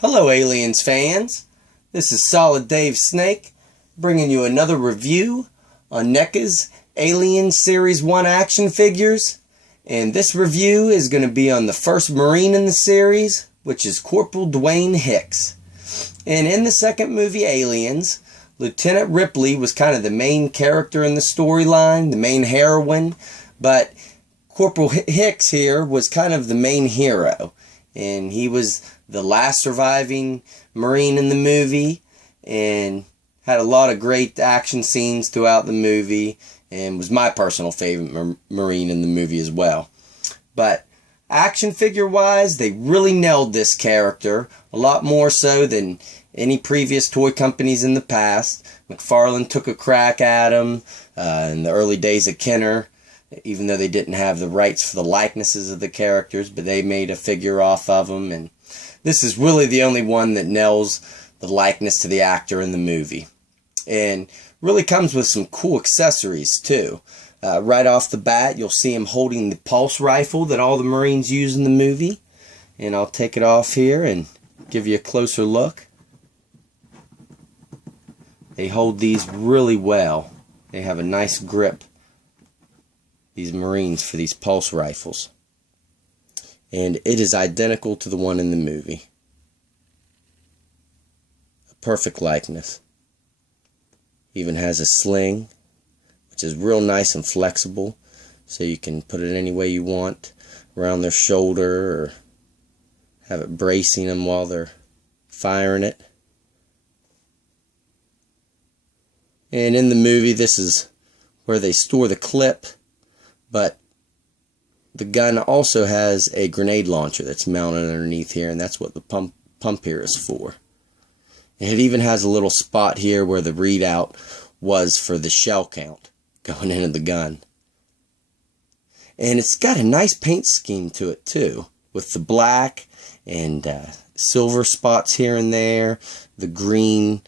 Hello Aliens fans, this is Solid Dave Snake bringing you another review on NECA's Aliens Series 1 action figures, and this review is going to be on the first Marine in the series, which is Corporal Dwayne Hicks. And in the second movie Aliens, Lieutenant Ripley was kind of the main character in the storyline, the main heroine, but Corporal Hicks here was kind of the main hero, and he was the last surviving Marine in the movie and had a lot of great action scenes throughout the movie and was my personal favorite Marine in the movie as well. But action figure wise, they really nailed this character a lot more so than any previous toy companies in the past. McFarlane took a crack at him in the early days of Kenner, even though they didn't have the rights for the likenesses of the characters, but they made a figure off of them, and this is really the only one that nails the likeness to the actor in the movie. And really comes with some cool accessories too. Right off the bat, you'll see him holding the pulse rifle that all the Marines use in the movie. And I'll take it off here and give you a closer look. They hold these really well. They have a nice grip, these Marines, for these pulse rifles. And it is identical to the one in the movie. A perfect likeness. Even has a sling, which is real nice and flexible, so you can put it any way you want, around their shoulder, or have it bracing them while they're firing it. And in the movie, this is where they store the clip, but the gun also has a grenade launcher that's mounted underneath here, and that's what the pump here is for. And it even has a little spot here where the readout was for the shell count going into the gun. And it's got a nice paint scheme to it too, with the black and silver spots here and there, the green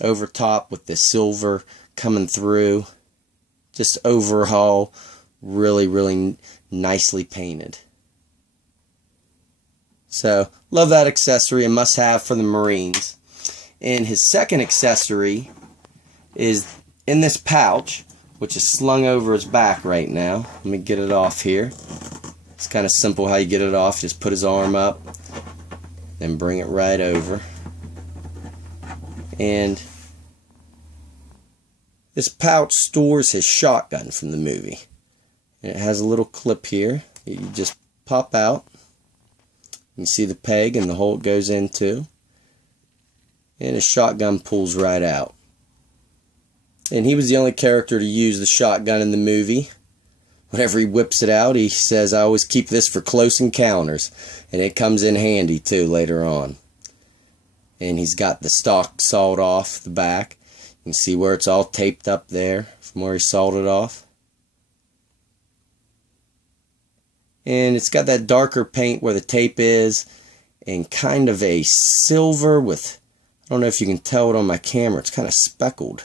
over top with the silver coming through. Just overhaul. Really nicely painted. So, love that accessory, a must-have for the Marines. And his second accessory is in this pouch, which is slung over his back right now. Let me get it off here. It's kind of simple how you get it off. Just put his arm up, then bring it right over. And this pouch stores his shotgun from the movie. And it has a little clip here that you just pop out. You see the peg and the hole it goes into. And his shotgun pulls right out. And he was the only character to use the shotgun in the movie. Whenever he whips it out, he says, "I always keep this for close encounters." And it comes in handy too later on. And he's got the stock sawed off the back. You can see where it's all taped up there from where he sawed it off. And it's got that darker paint where the tape is, and kind of a silver with, I don't know if you can tell it on my camera, it's kind of speckled.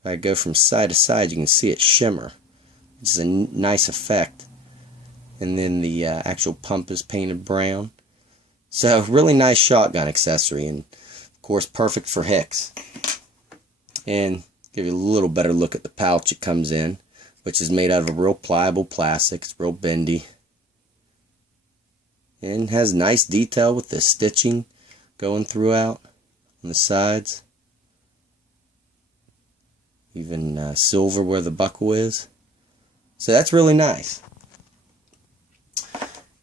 If I go from side to side, you can see it shimmer, which is a nice effect. And then the actual pump is painted brown. So, really nice shotgun accessory, and of course perfect for Hicks. And give you a little better look at the pouch it comes in, which is made out of a real pliable plastic. It's real bendy. And has nice detail with the stitching going throughout on the sides. Even silver where the buckle is. So that's really nice.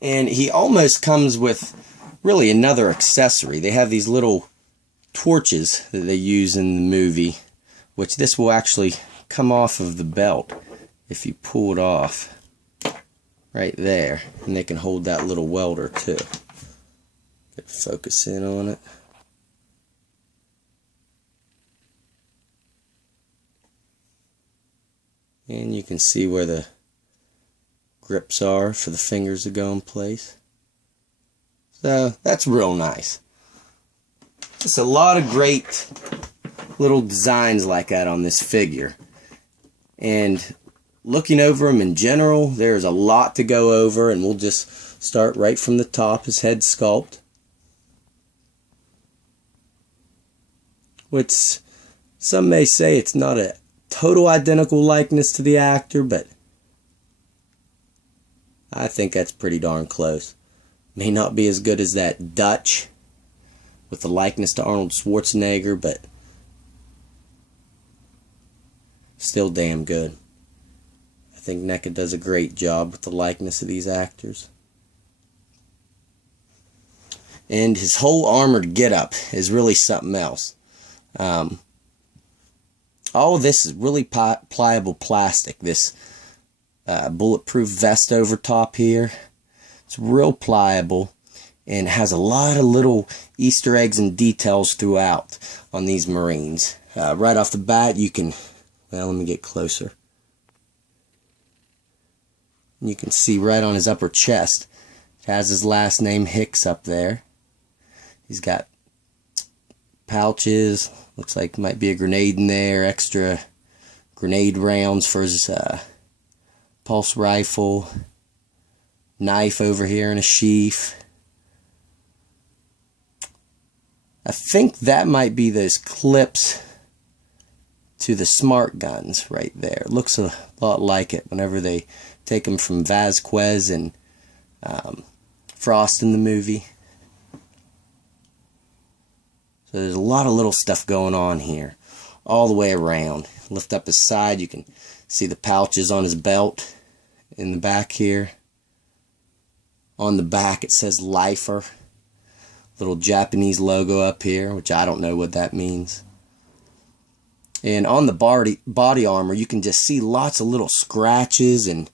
And he almost comes with really another accessory. They have these little torches that they use in the movie, which this will actually come off of the belt if you pull it off right there, and they can hold that little welder too. Get focus in on it. And you can see where the grips are for the fingers to go in place. So that's real nice. Just a lot of great little designs like that on this figure. And looking over them in general, there's a lot to go over, and we'll just Start right from the top, his head sculpt, which some may say it's not a total identical likeness to the actor, but I think that's pretty darn close. May not be as good as that Dutch with the likeness to Arnold Schwarzenegger, but still damn good. I think NECA does a great job with the likeness of these actors. And his whole armored getup is really something else. All of this is really pliable plastic. This bulletproof vest over top here, it's real pliable and has a lot of little Easter eggs and details throughout on these Marines. Right off the bat, you can, well, let me get closer. You can see right on his upper chest, it has his last name Hicks up there. He's got pouches, looks like might be a grenade in there, extra grenade rounds for his pulse rifle, knife over here in a sheath. I think that might be those clips to the smart guns right there. It looks a lot like it whenever they take them from Vasquez and Frost in the movie. So there's a lot of little stuff going on here all the way around. Lift up his side, you can see the pouches on his belt in the back here. On the back it says Lifer. Little Japanese logo up here, which I don't know what that means. And on the body armor, you can just see lots of little scratches and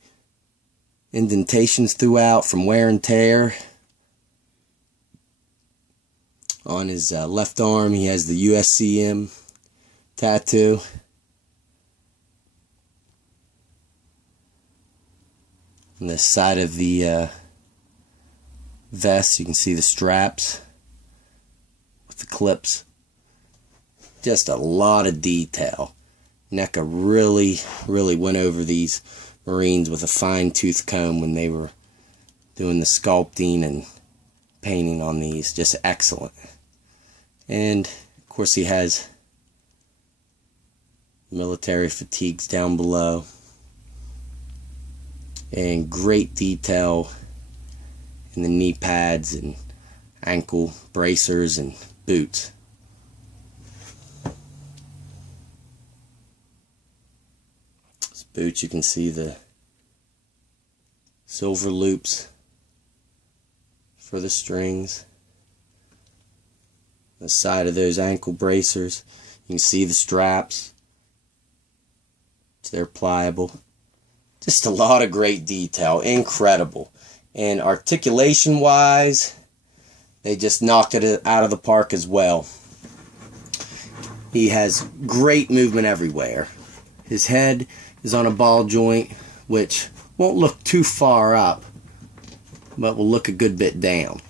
indentations throughout from wear and tear. On his left arm, he has the USCM tattoo. On the side of the vest, you can see the straps with the clips. Just a lot of detail. NECA really went over these Marines with a fine-tooth comb when they were doing the sculpting and painting on these. Just excellent. And of course he has military fatigues down below. And great detail in the knee pads and ankle bracers and boots. This boots, you can see the silver loops for the strings. The side of those ankle bracers, you can see the straps. They're pliable. Just a lot of great detail. Incredible. And articulation wise, they just knocked it out of the park as well. He has great movement everywhere. His head is on a ball joint, which won't look too far up, but will look a good bit down.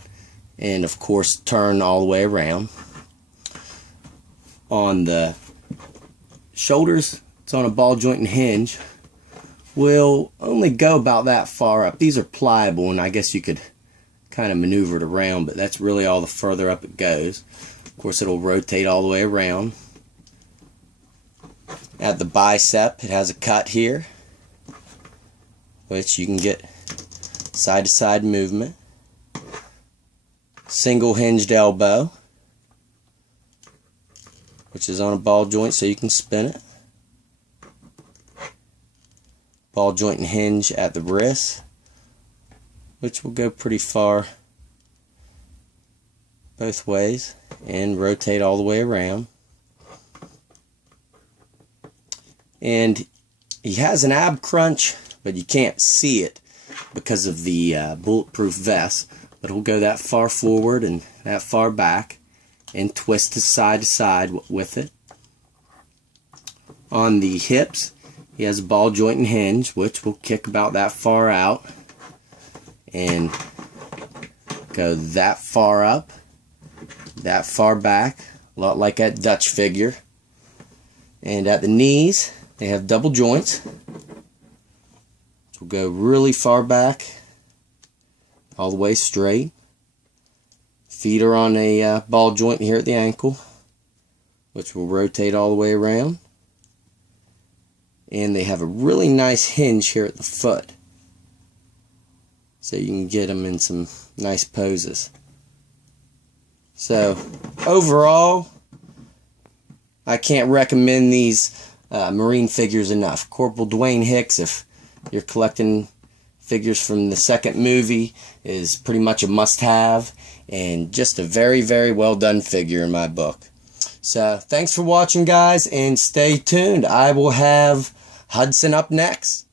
And of course turn all the way around. On the shoulders, it's on a ball joint and hinge. Will only go about that far up. These are pliable, and I guess you could kind of maneuver it around, but that's really all the further up it goes. Of course, it'll rotate all the way around. At the bicep, it has a cut here, which you can get side-to-side movement. Single hinged elbow, which is on a ball joint so you can spin it. Ball joint and hinge at the wrist, which will go pretty far both ways and rotate all the way around. And he has an ab crunch, but you can't see it because of the bulletproof vest, but he'll go that far forward and that far back and twist to side with it. On the hips, he has a ball joint and hinge, which will kick about that far out and go that far up, that far back, a lot like that Dutch figure. And at the knees, they have double joints, which will go really far back all the way straight. Feet are on a ball joint here at the ankle, which will rotate all the way around. And they have a really nice hinge here at the foot, so you can get them in some nice poses. So overall, I can't recommend these Marine figures enough. Corporal Dwayne Hicks, if you're collecting figures from the second movie, is pretty much a must-have, and just a very, very well done figure in my book. So thanks for watching, guys, and stay tuned. I will have Hudson up next.